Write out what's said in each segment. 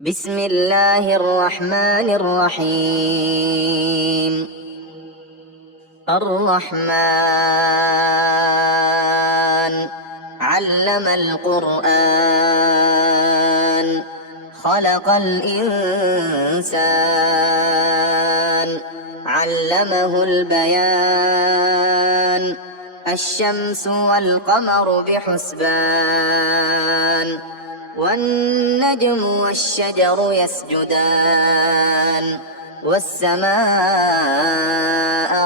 بسم الله الرحمن الرحيم. الرحمن علم القرآن خلق الإنسان علمه البيان الشمس والقمر بحسبان والنجم والشجر يسجدان والسماء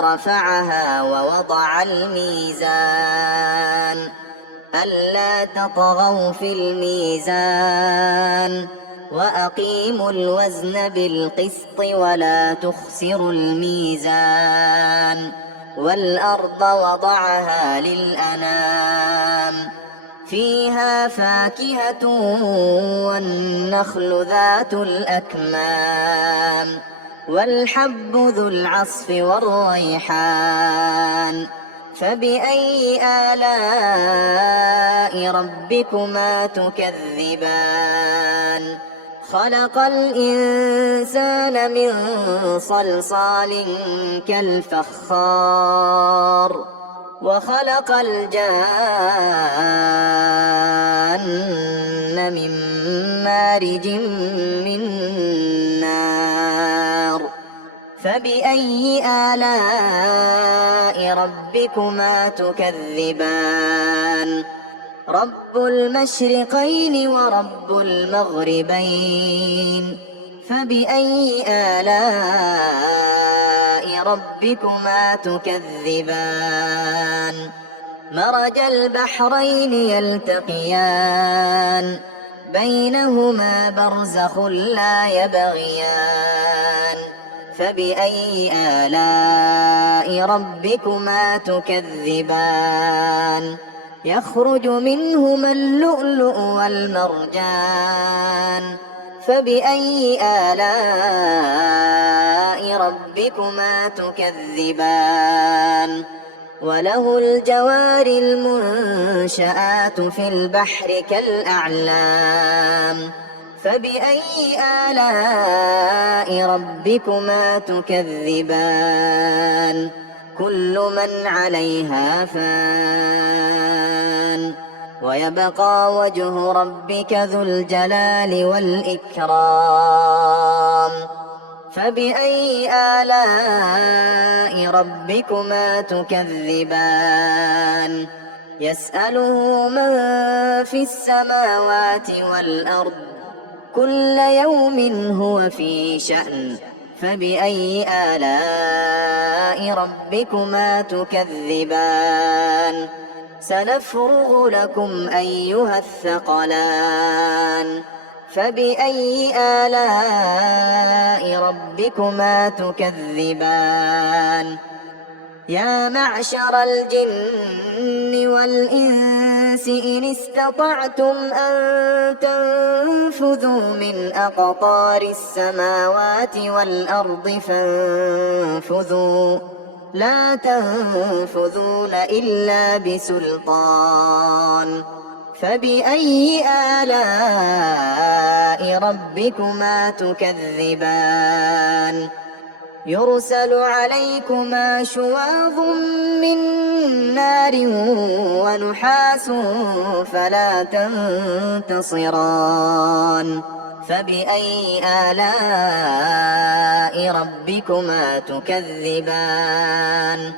رفعها ووضع الميزان ألا تطغوا في الميزان وأقيموا الوزن بالقسط ولا تخسروا الميزان والأرض وضعها للأنام فيها فاكهة والنخل ذات الأكمام والحب ذو العصف والريحان فبأي آلاء ربكما تكذبان خلق الإنسان من صلصال كالفخار وخلق الجان من مارج من نار فبأي آلاء ربكما تكذبان رب المشرقين ورب المغربين فبأي آلاء ربكما تكذبان مرج البحرين يلتقيان بينهما برزخ لا يبغيان فبأي آلاء ربكما تكذبان يخرج منهما اللؤلؤ والمرجان فبأي آلاء ربكما تكذبان وله الجوار المنشآت في البحر كالأعلام فبأي آلاء ربكما تكذبان كل من عليها فان ويبقى وجه ربك ذو الجلال والإكرام فبأي آلاء ربكما تكذبان يسأله من في السماوات والأرض كل يوم هو في شأن فبأي آلاء ربكما تكذبان سنفرغ لكم أيها الثقلان فبأي آلاء ربكما تكذبان يا معشر الجن والإنس إن استطعتم أن تنفذوا من أقطار السماوات والأرض فانفذوا لا تنفذون إلا بسلطان فبأي آلاء ربكما تكذبان يرسل عليكما شواظ من نار ونحاس فلا تنتصران فبأي آلاء ربكما تكذبان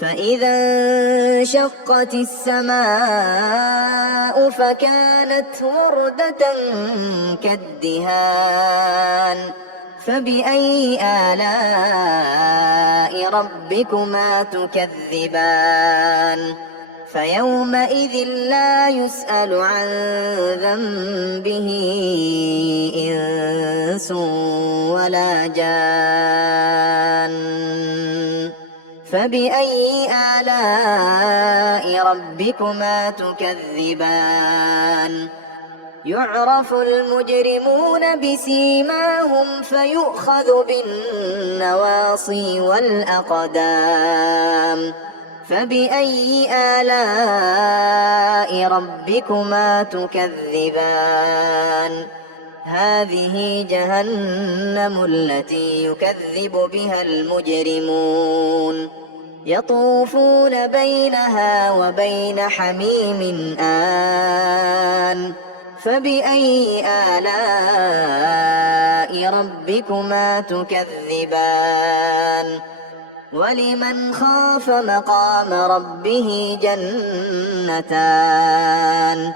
فإذا انشقت السماء فكانت وردة كالدهان فبأي آلاء ربكما تكذبان فيومئذ لا يسأل عن ذنبه إنس ولا جان فبأي آلاء ربكما تكذبان يعرف المجرمون بسيماهم فيؤخذ بالنواصي والأقدام فبأي آلاء ربكما تكذبان هذه جهنم التي يكذب بها المجرمون يطوفون بينها وبين حميم آن فبأي آلاء ربكما تكذبان ولمن خاف مقام ربه جنتان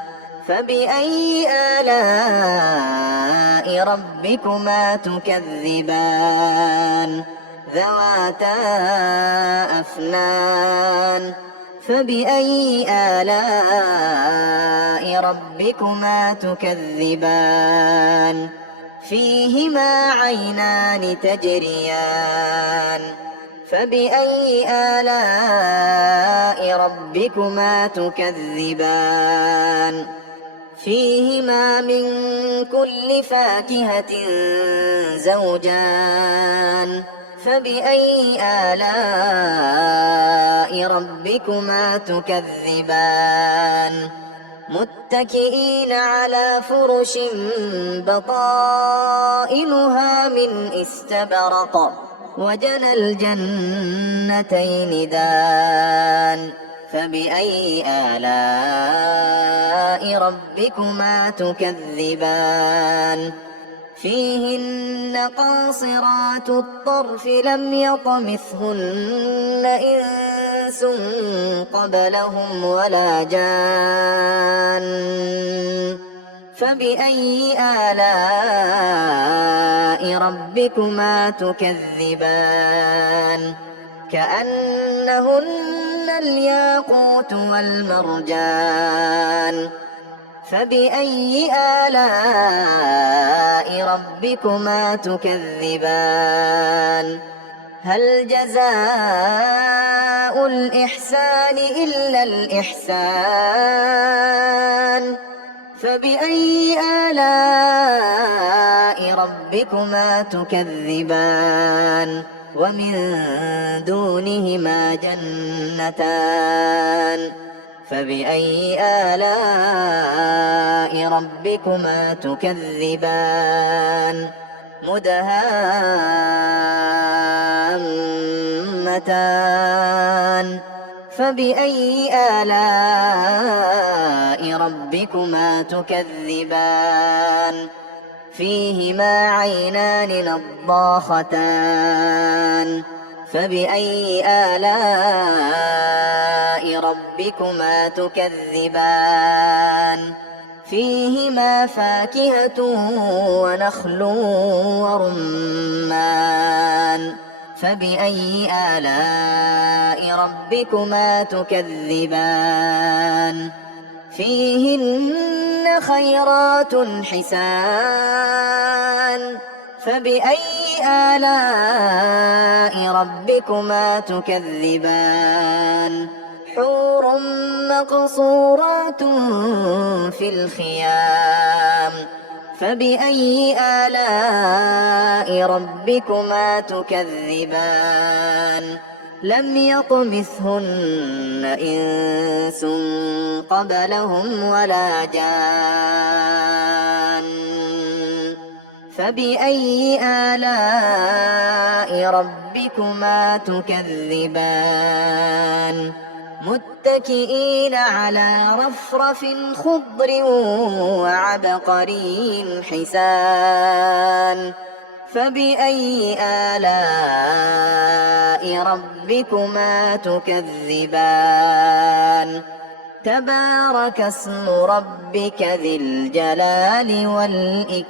فبأي آلاء ربكما تكذبان ذواتا أفنان فبأي آلاء ربكما تكذبان فيهما عينان تجريان فبأي آلاء ربكما تكذبان فيهما من كل فاكهة زوجان فبأي آلاء ربكما تكذبان متكئين على فرش بطائنها من استبرق وجنى الجنتين دان فبأي آلاء ربكما تكذبان فيهن قاصرات الطرف لم يطمثهن إنس قبلهم ولا جان فبأي آلاء ربكما تكذبان كأنهن الياقوت والمرجان فبأي آلاء ربكما تكذبان هل جزاء الإحسان إلا الإحسان فبأي آلاء ربكما تكذبان ومن دونهما جنتان فبأي آلاء ربكما تكذبان مدهامتان فبأي آلاء ربكما تكذبان فيهما عينان نضاختان فبأي آلاء ربكما تكذبان فيهما فاكهة ونخل ورمان فبأي آلاء ربكما تكذبان فيهن خيرات حسان فبأي آلاء ربكما تكذبان حور مقصورات في الخيام فبأي آلاء ربكما تكذبان لم يطمثهن إنس قبلهم ولا جان فبأي آلاء ربكما تكذبان متكئين على رفرف خضر وعبقري حسان فبأي آلاء ربكما تكذبان تبارك اسم ربك ذي الجلال والإكرام